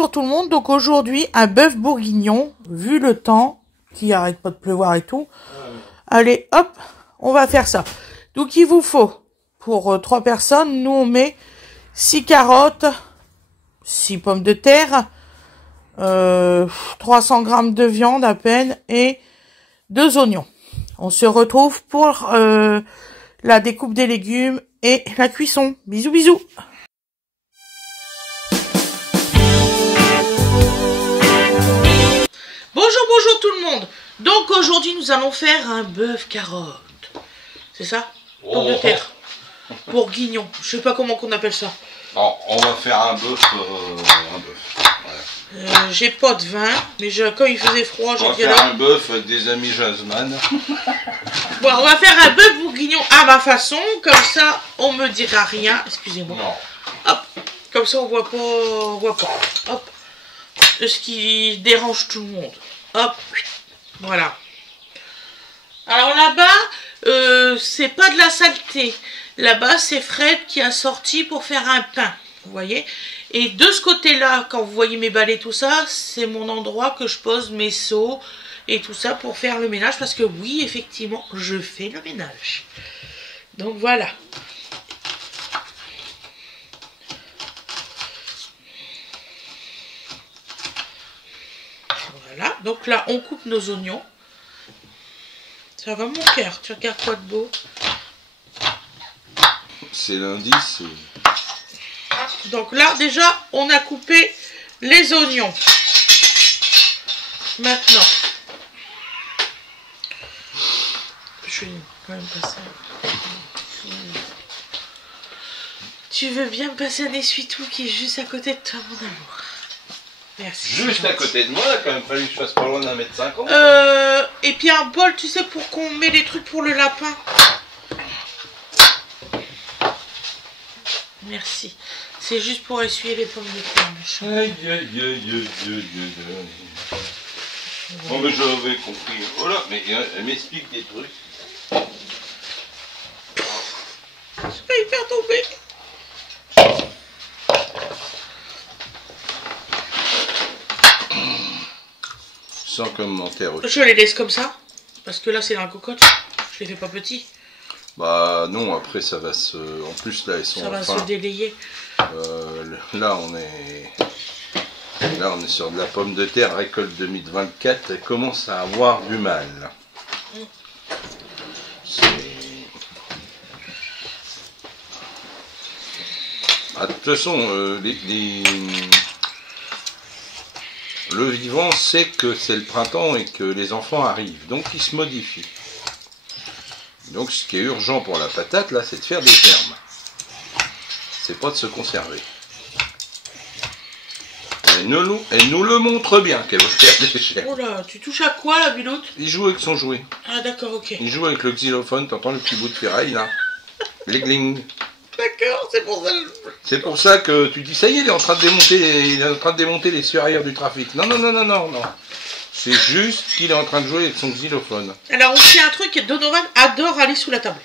bonjour tout le monde. Donc aujourd'hui, un bœuf bourguignon, vu le temps, qui arrête pas de pleuvoir et tout. Allez, hop, on va faire ça. Donc il vous faut, pour 3 personnes, nous on met 6 carottes, 6 pommes de terre, 300 grammes de viande à peine et 2 oignons. On se retrouve pour la découpe des légumes et la cuisson. Bisous, bisous. Bonjour tout le monde. Donc aujourd'hui nous allons faire un bœuf carotte. C'est ça? Pomme de terre. Bourguignon. Je sais pas comment qu'on appelle ça. Alors, on va faire un bœuf. Voilà. J'ai pas de vin, mais quand il faisait froid, j'ai dit on va faire un bœuf avec des amis Jasmine. Bon, on va faire un bœuf bourguignon à ma façon, comme ça on me dira rien. Excusez-moi. Hop, comme ça on voit pas. Hop, ce qui dérange tout le monde. Hop, voilà. Alors là-bas, c'est pas de la saleté. Là-bas, c'est Fred qui a sorti pour faire un pain. Vous voyez? Et de ce côté-là, quand vous voyez mes balais, tout ça, c'est mon endroit que je pose mes seaux et tout ça pour faire le ménage. Parce que oui, effectivement, je fais le ménage. Donc voilà. Voilà. Donc là, on coupe nos oignons. Ça va mon cœur. Tu regardes quoi de beau? C'est lundi, c'est... Donc là, déjà, on a coupé les oignons. Maintenant, je vais quand même passer. Tu veux bien me passer un essuie-tout qui est juste à côté de toi, mon amour? Merci. Juste à côté de moi, il a quand même fallu que je fasse pas loin d'1,50 m. Et puis un bol, tu sais, pour qu'on met les trucs pour le lapin. Merci. C'est juste pour essuyer les pommes de terre. Aïe, aïe, aïe, aïe, aïe, aïe. Bon, mais j'avais compris. Oh là, mais elle m'explique des trucs. Je vais y faire tomber. Sans commentaire. Je les laisse comme ça. Parce que là, c'est dans la cocotte. Je les fais pas petits. Bah non, après ça va se... En plus là, ils sont... Ça va se délayer. Là, on est sur de la pomme de terre, récolte 2024. Elle commence à avoir du mal. Ah, de toute façon, le vivant sait que c'est le printemps et que les enfants arrivent. Donc il se modifie. Donc ce qui est urgent pour la patate, là, c'est de faire des germes. C'est pas de se conserver. Elle nous le montre bien qu'elle veut faire des germes. Oh là, tu touches à quoi, la biloute? Il joue avec son jouet. Ah d'accord, ok. Il joue avec le xylophone, t'entends le petit bout de ferraille, là? Gling. D'accord, c'est pour ça. C'est pour ça que tu dis, ça y est, il est en train de démonter les serrures du trafic. Non. C'est juste qu'il est en train de jouer avec son xylophone. Alors aussi un truc, Donovan adore aller sous la table.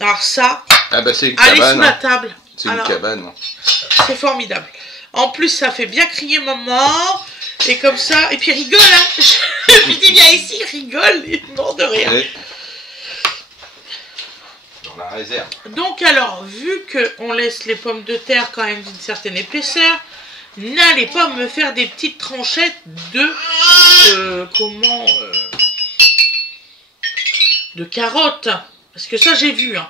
Alors ça, ah bah c'est une aller cabane, sous la table. C'est une cabane. C'est formidable. En plus, ça fait bien crier maman. Et comme ça, et puis il rigole, hein. Je lui dis, viens ici, il rigole, il est mort de rire. Et dans la réserve. Donc alors, vu qu'on laisse les pommes de terre quand même d'une certaine épaisseur, n'allez pas me faire des petites tranchettes de de carottes, parce que ça j'ai vu, hein.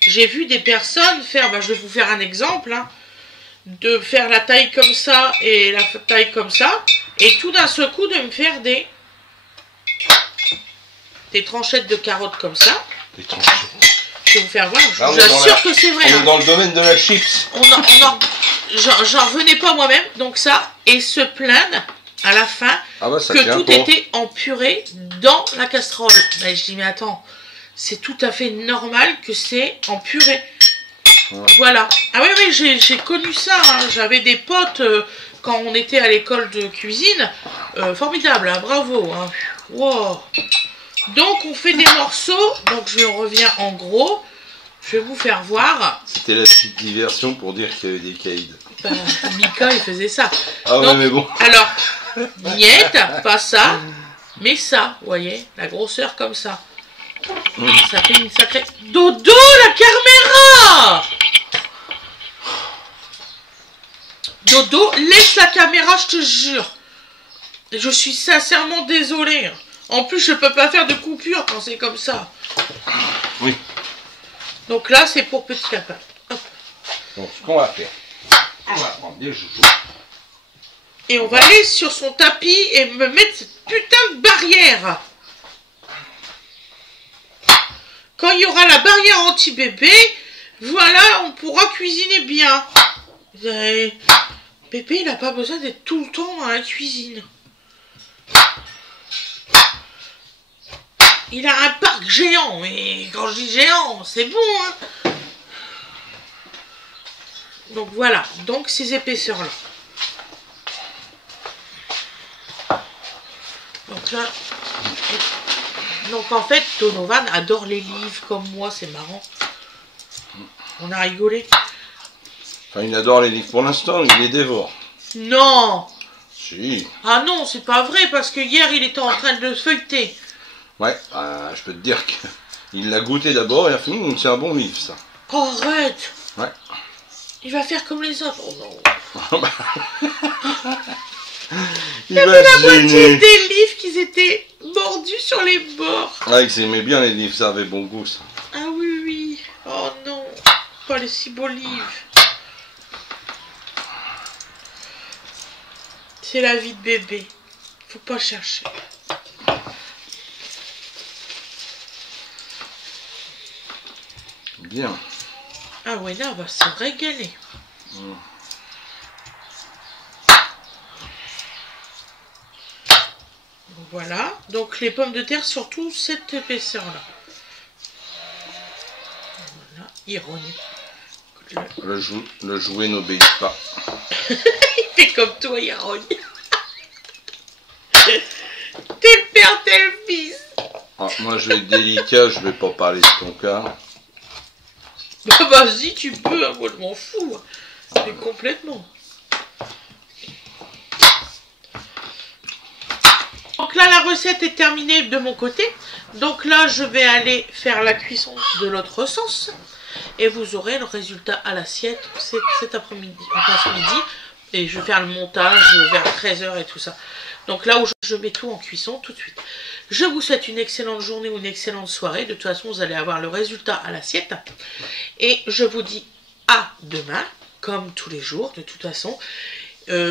J'ai vu des personnes faire, je vais vous faire un exemple, hein, de faire la taille comme ça et la taille comme ça, et tout d'un seul coup de me faire des tranchettes de carottes comme ça. Des tranchettes. Je vais vous faire voir, je vous assure que c'est vrai. On est dans le domaine de la chips. J'en revenais pas moi-même, donc ça, et se plaindre à la fin que tout était en purée dans la casserole. Ben, je dis, mais attends, c'est tout à fait normal que c'est en purée. Ouais. Voilà. Ah oui, j'ai connu ça, hein. J'avais des potes quand on était à l'école de cuisine. Formidable, hein, bravo. Hein. Wow. Donc on fait des morceaux, donc je reviens en gros. Je vais vous faire voir. C'était la petite diversion pour dire qu'il y avait des caïds. Bah, Mika, il faisait ça. Ah ouais, mais bon. Alors, niette, pas ça, mais ça, vous voyez, la grosseur comme ça. Ça fait une sacrée... Dodo, la caméra! Dodo, laisse la caméra, je te jure. Je suis sincèrement désolée. En plus, je peux pas faire de coupure quand c'est comme ça. Oui. Donc là, c'est pour petit lapin. Hop. Donc, ce qu'on va faire, on va prendre des joujoux. Et on va aller sur son tapis et me mettre cette putain de barrière. Quand il y aura la barrière anti-bébé, voilà, on pourra cuisiner bien. Bébé, il n'a pas besoin d'être tout le temps dans la cuisine. Il a un parc géant, mais quand je dis géant, c'est bon, hein. Donc voilà, donc ces épaisseurs-là. Donc là, donc en fait, Donovan adore les livres comme moi, c'est marrant. On a rigolé. Enfin, il adore les livres pour l'instant, il les dévore. Non. Si. Ah non, c'est pas vrai, parce que hier, il était en train de le feuilleter. Ouais, je peux te dire qu'il l'a goûté d'abord et a fait, c'est un bon livre, ça. Oh, arrête. Ouais. Il va faire comme les autres. Oh non. Il y avait la moitié des livres qui étaient mordus sur les bords. Ah, il aimait bien les livres, ça avait bon goût, ça. Ah oui, oui. Oh non, pas les si beaux livres. C'est la vie de bébé. Faut pas chercher. Bien. Ah ouais, là, on va se régaler. Voilà. Donc les pommes de terre, surtout cette épaisseur-là. Voilà. Ironie. Le jouet n'obéit pas. Il fait comme toi, Ironie. T'es le père, t'es le fils. Ah, moi, je vais être délicat, je vais pas parler de ton cas. Bah vas-y, tu peux, hein, moi je m'en fous. Mais complètement. Donc là, la recette est terminée de mon côté. Donc là, je vais aller faire la cuisson de l'autre sens. Et vous aurez le résultat à l'assiette cet après-midi. Enfin, ce midi. Et je vais faire le montage vers 13 h et tout ça. Donc là où je mets tout en cuisson tout de suite. Je vous souhaite une excellente journée ou une excellente soirée. De toute façon, vous allez avoir le résultat à l'assiette. Et je vous dis à demain, comme tous les jours, de toute façon.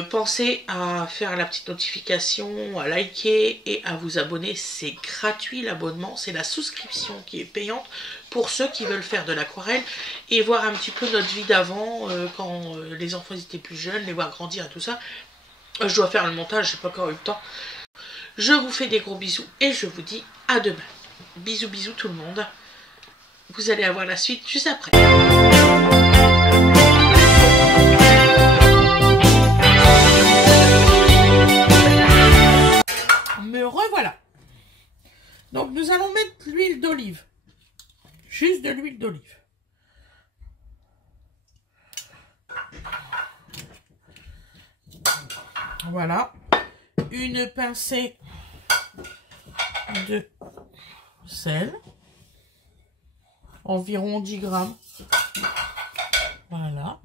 Pensez à faire la petite notification, à liker et à vous abonner. C'est gratuit l'abonnement, c'est la souscription qui est payante pour ceux qui veulent faire de l'aquarelle et voir un petit peu notre vie d'avant, quand les enfants étaient plus jeunes, les voir grandir et tout ça. Je dois faire le montage, j'ai pas encore eu le temps. Je vous fais des gros bisous et je vous dis à demain. Bisous bisous tout le monde. Vous allez avoir la suite juste après. Me revoilà. Donc nous allons mettre l'huile d'olive. Juste de l'huile d'olive. Voilà. Une pincée de sel. Environ 10 grammes. Voilà.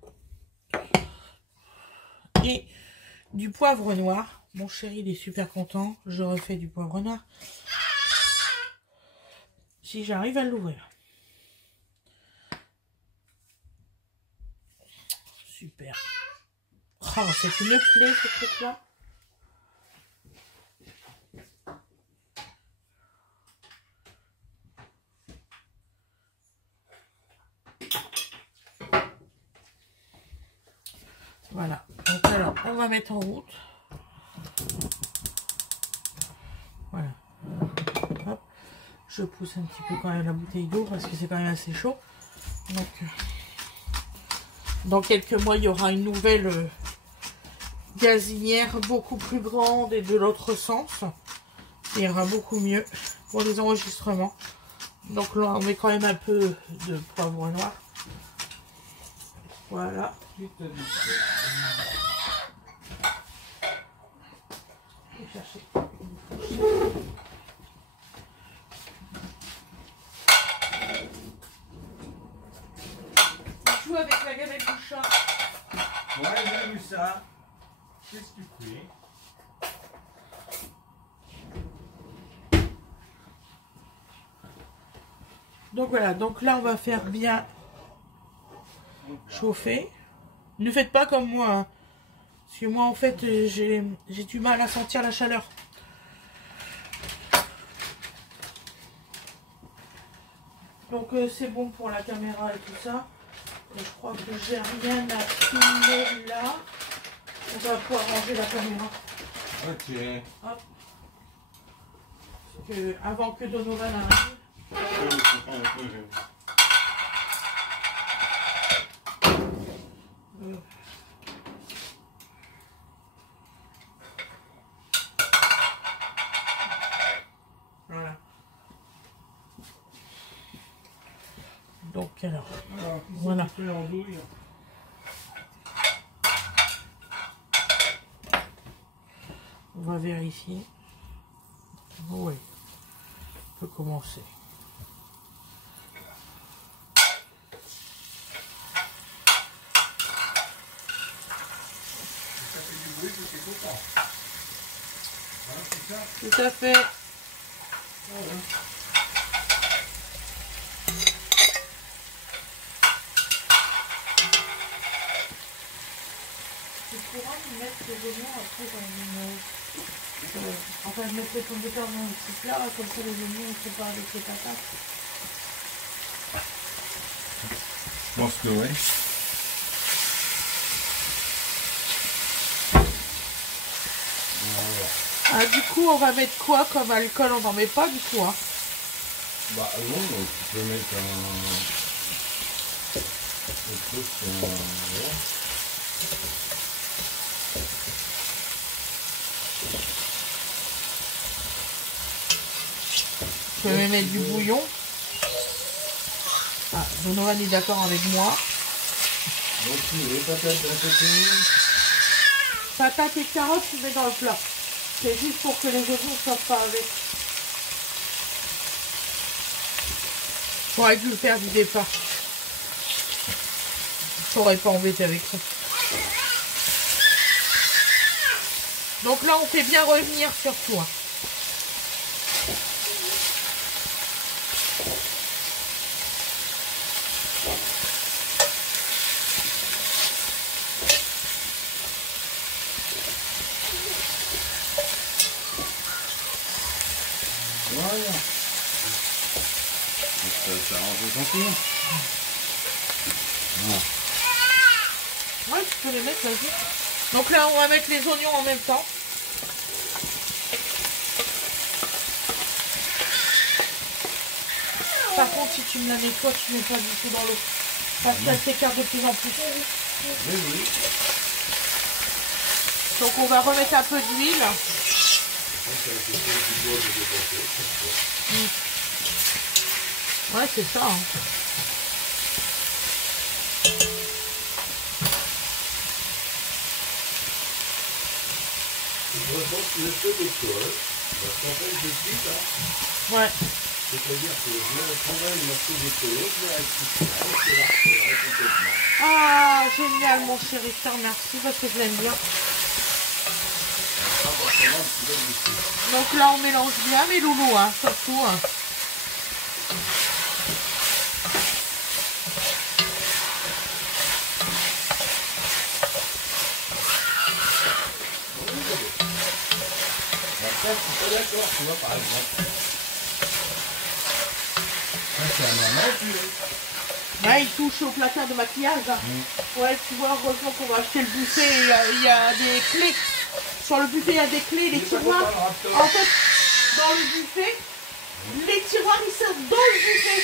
Et du poivre noir. Mon chéri, il est super content. Je refais du poivre noir. Si j'arrive à l'ouvrir. Super. Oh, c'est une plaie, ce truc-là. Voilà. Donc alors, on va mettre en route. Voilà. Hop. Je pousse un petit peu quand même la bouteille d'eau parce que c'est quand même assez chaud. Donc, dans quelques mois, il y aura une nouvelle gazinière beaucoup plus grande et de l'autre sens. Il y aura beaucoup mieux pour les enregistrements. Donc là, on met quand même un peu de poivre noir. Voilà. Je vais chercher. On joue avec la gamelle du chat. Ouais, j'ai vu ça. Qu'est-ce que tu fais? Donc voilà, donc là on va faire bien chauffer. Ne faites pas comme moi, hein. Parce que moi en fait j'ai du mal à sentir la chaleur. Donc c'est bon pour la caméra et tout ça. Et je crois que j'ai rien à filmer là. On va pouvoir ranger la caméra. Ok. Hop. Parce que avant que Donovan arrive. Voilà. Donc alors voilà. On va vérifier. Oui, on peut commencer. Tout à fait. Voilà. Tu pourras me mettre les oignons après dans une... enfin, je mettrai ton départ dans le petit plat, comme ça les oignons ne sont pas avec les patates. Je pense que oui. Ah, du coup, on va mettre quoi comme alcool? On n'en met pas du coup, hein. Bah non, donc tu peux mettre un truc voilà. Je vais même mettre du bouillon. Ah, Donovan est d'accord avec moi. Donc les patates d'un côté. Patates et carottes, tu mets dans le plat. C'est juste pour que les oignons ne soient pas avec. J'aurais dû le faire du départ. Je n'aurais pas embêté avec ça. Donc là, on fait bien revenir surtout. Hein. Voilà. Ça range les champignons. Voilà. Ouais, tu peux les mettre, vas-y. Donc là, on va mettre les oignons en même temps. Par contre, si tu me la nettoies, tu ne mets pas du tout dans l'eau. Parce qu'elle s'écarte de plus en plus. Oui, oui. Donc on va remettre un peu d'huile. Ouais, c'est ça. Hein. Je pense que le feu d'école, parce qu'en fait, je suis là. Ouais. C'est-à-dire que je vais prendre une morceau d'école, je vais la complètement. Ah, génial, mon chéri, je te remercie parce que je l'aime bien. Donc là, on mélange bien, mes loulous, hein, surtout. Hein. Je suis pas d'accord, tu vois, par exemple. C'est un maman, Ouais, il touche au placard de maquillage. Hein. Ouais, tu vois, heureusement qu'on va acheter le buffet. Il y a des clés. Sur le buffet, il y a des clés, les tiroirs. En fait, dans le buffet, les tiroirs, ils sortent dans le buffet.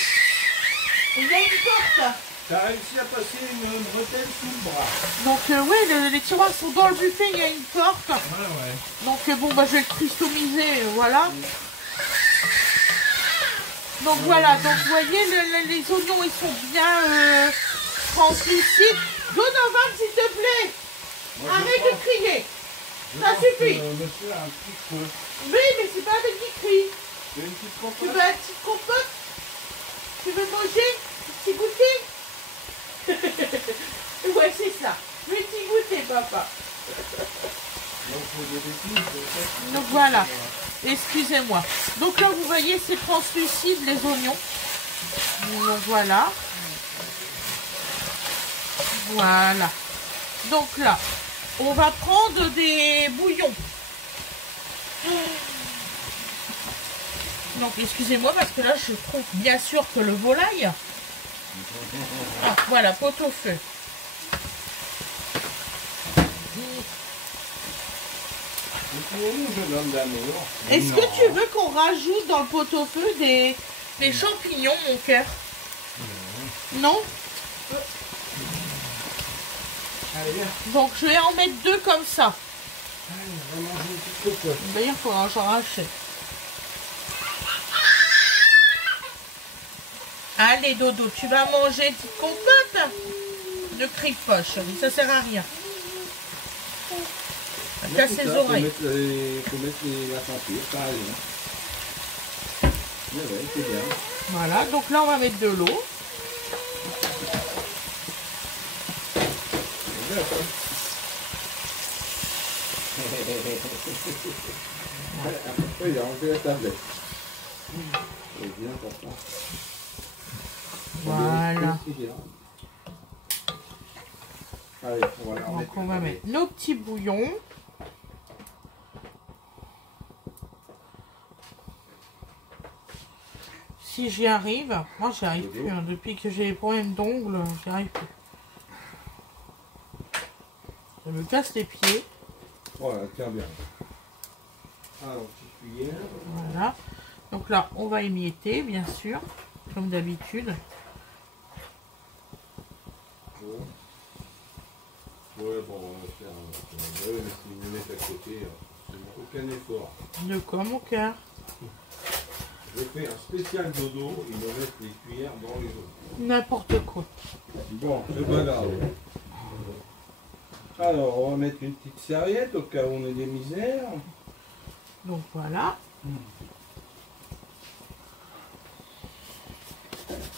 Il y a une porte. Tu as réussi à passer une bretelle sous le bras. Donc, ouais, les tiroirs sont dans le buffet, il y a une porte. Ouais. Donc, bon, bah, je vais le customiser, voilà. Donc voilà, donc vous voyez, les oignons, ils sont bien translucides. Donovan, s'il te plaît, arrête de crier. Ça suffit. Monsieur a un petit creux. Oui, mais c'est pas avec qui crie. Tu veux une petite Tu compote? veux un petit compote? Tu veux manger un petit goûter? Ouais, c'est ça. Le petit goûter, papa. Donc voilà. Excusez-moi. Donc là, vous voyez, c'est translucide, les oignons. Donc voilà. Voilà. Donc là, on va prendre des bouillons. Donc excusez-moi parce que là je trouve bien sûr que le volaille. Ah, voilà, pot-au-feu. Est-ce que tu veux qu'on rajoute dans le pot-au-feu des champignons, mon cœur? Non? Donc je vais en mettre 2 comme ça. D'ailleurs, il faudra que j'en rachète. Allez, Dodo, tu vas manger une petite compote? Ne crie pas, chérie, ça sert à rien. Ça casse les oreilles. Il faut mettre la ceinture, ça arrive. Ouais, c'est bien. Voilà, donc là, on va mettre de l'eau. Il a enlevé la tablette. C'est bien, papa. Voilà. Allez, Donc on va mettre nos petits bouillons. Si j'y arrive, moi j'y arrive plus. Hein. Depuis que j'ai les problèmes d'ongles, j'y arrive plus. Je me casse les pieds. Voilà, tiens bien. Alors, petite cuillère. Voilà. Donc là, on va émietter, bien sûr, comme d'habitude. Ouais, bon, on va faire si vous me mettez à côté, aucun effort. De quoi, mon cœur? Je fais un spécial dodo, ils me mettent les cuillères dans les autres. N'importe quoi. Bon, c'est pas grave. Alors, on va mettre une petite serviette au cas où on ait des misères. Donc voilà.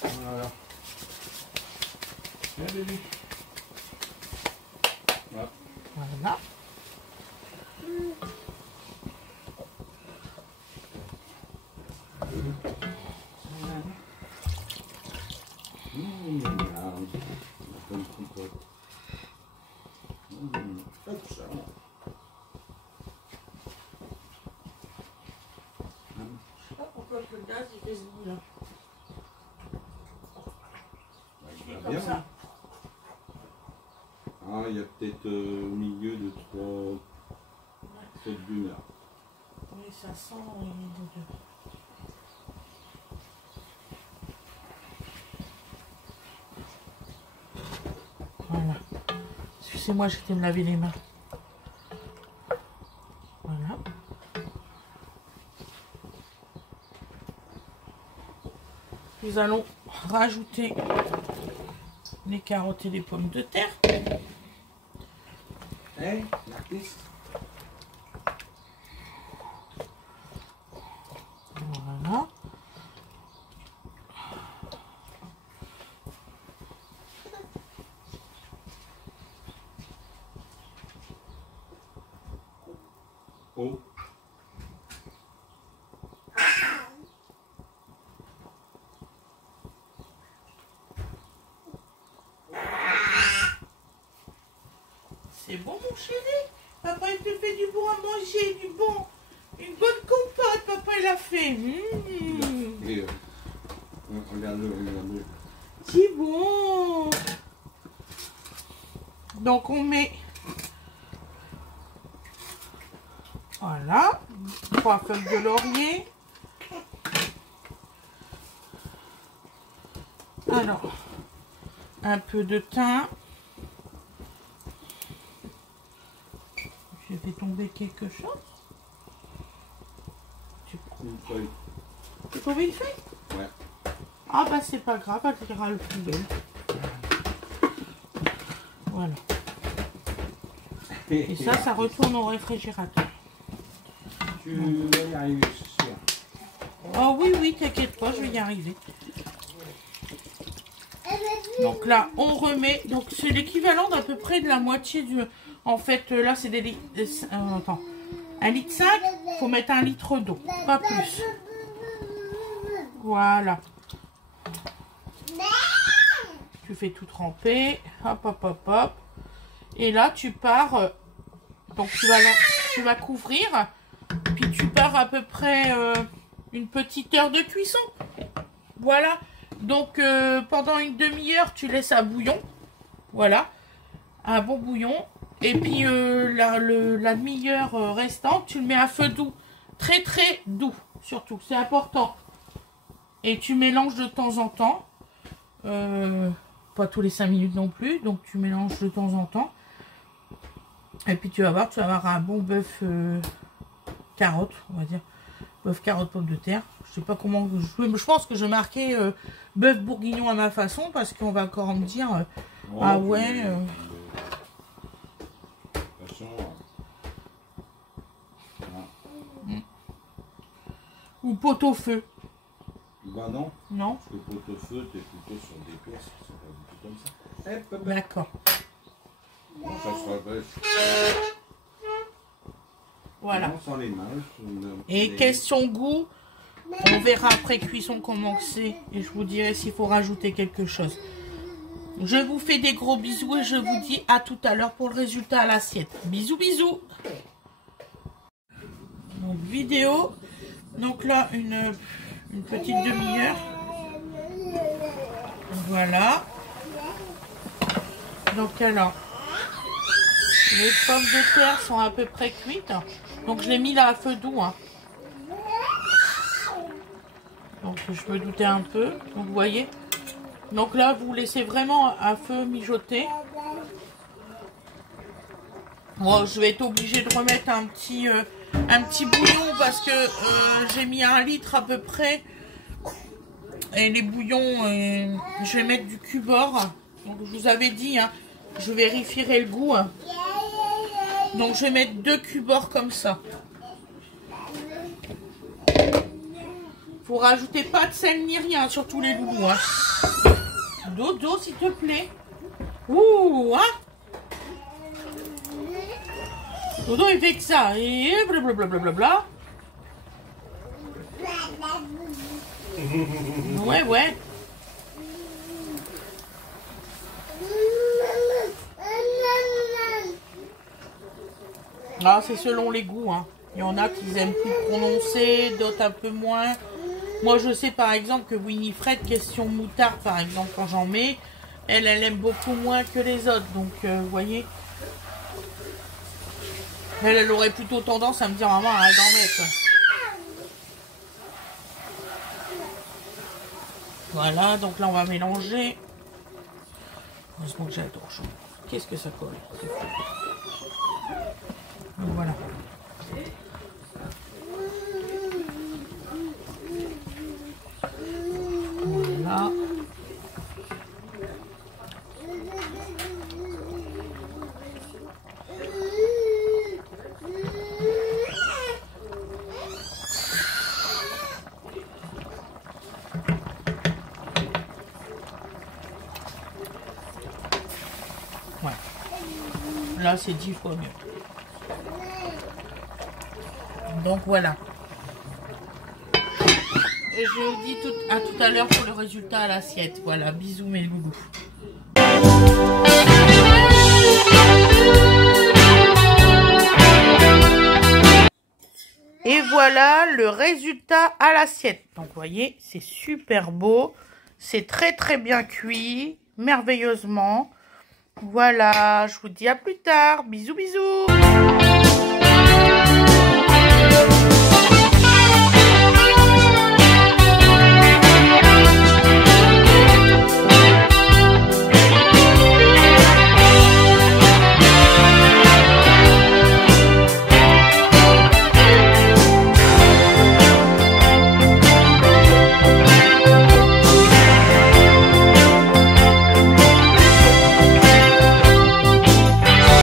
Voilà. Viens, bébé. Voilà. Voilà. Je sais pas pourquoi le gaz il fait ce bruit là. Bien. Comme ça. Ah, il y a peut-être au milieu de 3 peut-être d'une heure. Oui, ça sent. Voilà. Excusez-moi, j'étais me laver les mains. Voilà. Nous allons rajouter les carottes et les pommes de terre. Hey, l'artiste. Voilà. Oh. C'est bon, mon chéri? Papa, il te fait du bon à manger, du bon. Une bonne compote, papa, il a fait. Et, regarde-le, regarde-le. C'est bon. Donc, on met... Voilà. 3 feuilles de laurier. Alors, un peu de thym. J'ai fait tomber quelque chose. Une feuille. Tu as trouvé une feuille? Ouais. Ah bah c'est pas grave, elle ira à la poubelle. Voilà. Et ça retourne au réfrigérateur. Tu vas y arriver, c'est sûr. Oh oui, oui, t'inquiète pas, je vais y arriver. Donc là, on remet. Donc c'est l'équivalent d'à peu près de la moitié du... En fait, là, c'est des litres... attends. 1,5 litre, il faut mettre 1 litre d'eau, pas plus. Voilà. Tu fais tout tremper. Hop, hop, hop, hop. Et là, tu pars... donc, tu vas couvrir. Puis, tu pars à peu près une petite heure de cuisson. Voilà. Donc, pendant une demi-heure, tu laisses un bouillon. Voilà. Un bon bouillon. Et puis, la demi-heure restante, tu le mets à feu doux. Très, très doux, surtout. C'est important. Et tu mélanges de temps en temps. Pas tous les 5 minutes non plus. Donc, tu mélanges de temps en temps. Et puis, tu vas avoir un bon bœuf carotte, on va dire. Bœuf carotte pomme de terre. Je sais pas comment... Je pense que je marquais bœuf bourguignon à ma façon. Parce qu'on va encore me dire... ah ouais... Ou pot-au-feu. Bah non. Non. Parce que pot-au-feu, t'es plutôt sur des pièces. C'est pas du tout comme ça. D'accord. Bon, ça sera bête. Voilà. Non, sans les mains. Et question goût, on verra après cuisson comment c'est. Et je vous dirai s'il faut rajouter quelque chose. Je vous fais des gros bisous et je vous dis à tout à l'heure pour le résultat à l'assiette. Bisous, bisous. Donc, vidéo. Donc là, une petite demi-heure. Voilà. Donc alors, les pommes de terre sont à peu près cuites. Donc je l'ai mis là à feu doux. Hein. Donc je me doutais un peu. Donc vous voyez. Donc là, vous laissez vraiment à feu mijoter. Bon, je vais être obligée de remettre un petit bouillon parce que j'ai mis 1 litre à peu près. Et les bouillons, je vais mettre du cubord. Donc je vous avais dit, hein, je vérifierai le goût. Hein. Donc je vais mettre 2 cubords comme ça. Faut rajouter pas de sel ni rien, surtout les loulous. Hein. Dodo, s'il te plaît. Ouh, hein. Dodo, il fait que ça. Et blablabla. Ouais, ouais. Ah, c'est selon les goûts. Hein. Il y en a qui aiment plus prononcé, d'autres un peu moins. Moi, je sais par exemple que Winifred, question moutarde, par exemple, quand j'en mets, elle aime beaucoup moins que les autres. Donc, vous voyez, elle aurait plutôt tendance à me dire, maman, arrête d'en mettre. Voilà, donc là, on va mélanger. Heureusement que j'ai la torche. Qu'est-ce que ça colle? Donc, voilà. Voilà. Ouais. Là, c'est 10 fois mieux. Donc voilà. Et je vous dis à tout à l'heure pour le résultat à l'assiette. Voilà, bisous mes loulous. Et voilà le résultat à l'assiette. Donc vous voyez, c'est super beau. C'est très très bien cuit, merveilleusement. Voilà, je vous dis à plus tard. Bisous bisous.